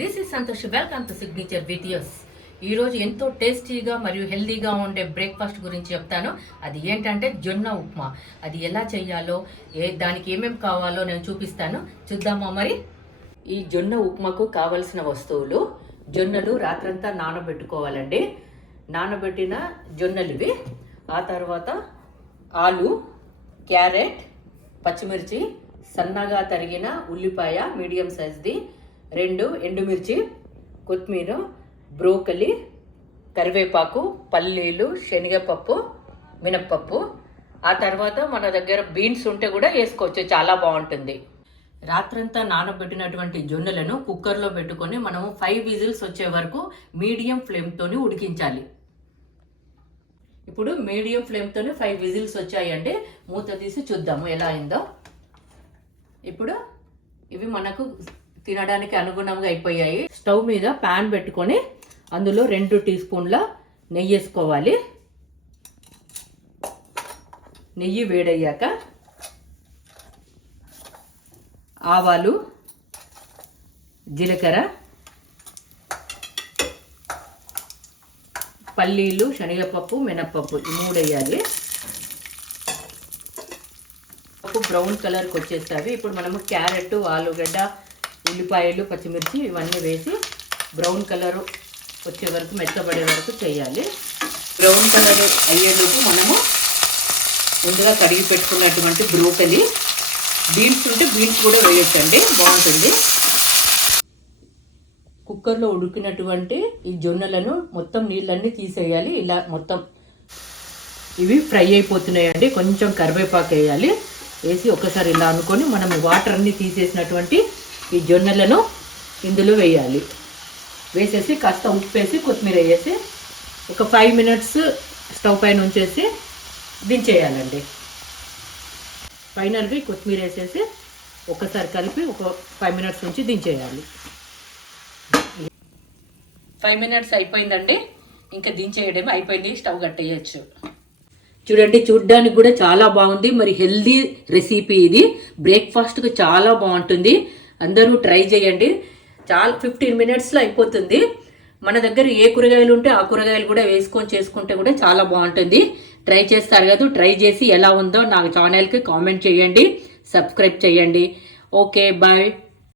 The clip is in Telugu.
This is Santosh. Welcome to signature videos. ఈరోజు ఎంతో టేస్టీగా మరియు హెల్దీగా ఉండే బ్రేక్ఫాస్ట్ గురించి చెప్తాను. అది ఏంటంటే జొన్న ఉప్మా. అది ఎలా చేయాలో దానికి ఏమేమి కావాలో నేను చూపిస్తాను. చూద్దామా మరి. ఈ జొన్న ఉప్మాకు కావలసిన వస్తువులు: జొన్నలు రాత్రంతా నానబెట్టుకోవాలండి. నానబెట్టిన జొన్నలు ఇవి. ఆ తర్వాత ఆలు, క్యారెట్, పచ్చిమిర్చి, సన్నగా తరిగిన ఉల్లిపాయ మీడియం సైజ్ది, 2 ఎండుమిర్చి, కొత్తిమీర, బ్రోకలి, కరివేపాకు, పల్లీలు, శనగపప్పు, మినప్పప్పు. ఆ తర్వాత మన దగ్గర బీన్స్ ఉంటే కూడా వేసుకోవచ్చు, చాలా బాగుంటుంది. రాత్రంతా నానబెట్టినటువంటి జొన్నలను కుక్కర్లో పెట్టుకొని మనము 5 విజిల్స్ వచ్చే వరకు మీడియం ఫ్లేమ్తోని ఉడికించాలి. ఇప్పుడు మీడియం ఫ్లేమ్తోని 5 విజిల్స్ వచ్చాయండి. మూత తీసి చూద్దాము ఎలా అయిందో. ఇప్పుడు ఇవి మనకు తినడానికి అనుగుణంగా అయిపోయాయి. స్టవ్ మీద ప్యాన్ పెట్టుకొని అందులో 2 టీ స్పూన్ల నెయ్యి వేసుకోవాలి. నెయ్యి వేడయ్యాక ఆవాలు, జీలకర్ర, పల్లీలు, శనగపప్పు, మినప్పప్పు ఈ 3 వేయాలి. బ్రౌన్ కలర్కి వచ్చేస్తాయి. ఇప్పుడు మనము క్యారెట్, ఆలుగడ్డ, ఉల్లిపాయలు, పచ్చిమిర్చి ఇవన్నీ వేసి బ్రౌన్ కలర్ వచ్చే వరకు, మెత్తబడే వరకు చేయాలి. బ్రౌన్ కలర్ అయ్యేలోపు మనము ముందుగా కడిగి పెట్టుకున్నటువంటి బ్రోకలి, బీన్స్ ఉంటే బీన్స్ కూడా వేయొచ్చండి, బాగుంటుంది. కుక్కర్లో ఉడికినటువంటి ఈ జొన్నలను మొత్తం నీళ్ళన్నీ తీసేయాలి. ఇలా మొత్తం ఇవి ఫ్రై అయిపోతున్నాయండి. కొంచెం కరివేపాకు వేయాలి. వేసి ఒకసారి ఇలా అనుకొని మనం వాటర్ అన్నీ తీసేసినటువంటి ఈ జొన్నలను ఇందులో వేయాలి. వేసేసి కాస్త ఉప్పు వేసి కొత్తిమీర వేసి ఒక 5 మినిట్స్ స్టవ్ పైన ఉంచేసి దించేయాలండి. ఫైనల్గా కొత్తిమీర వేసేసి ఒకసారి కలిపి ఒక 5 మినిట్స్ ఉంచి దించేయాలి. 5 మినిట్స్ అయిపోయిందండి. ఇంకా దించేయడమే అయిపోయింది. స్టవ్ కట్టేయచ్చు. చూడండి, చూడ్డానికి కూడా చాలా బాగుంది. మరి హెల్దీ రెసిపీ ఇది. బ్రేక్ఫాస్ట్కి చాలా బాగుంటుంది. అందరూ ట్రై చేయండి. చాలా 15 మినిట్స్లో అయిపోతుంది. మన దగ్గర ఏ కూరగాయలు ఉంటే ఆ కూరగాయలు కూడా వేసుకొని చేసుకుంటే కూడా చాలా బాగుంటుంది. ట్రై చేస్తారు కదా, ట్రై చేసి ఎలా ఉందో నాకు ఛానల్కి కామెంట్ చేయండి, సబ్స్క్రైబ్ చేయండి. Okay, bye.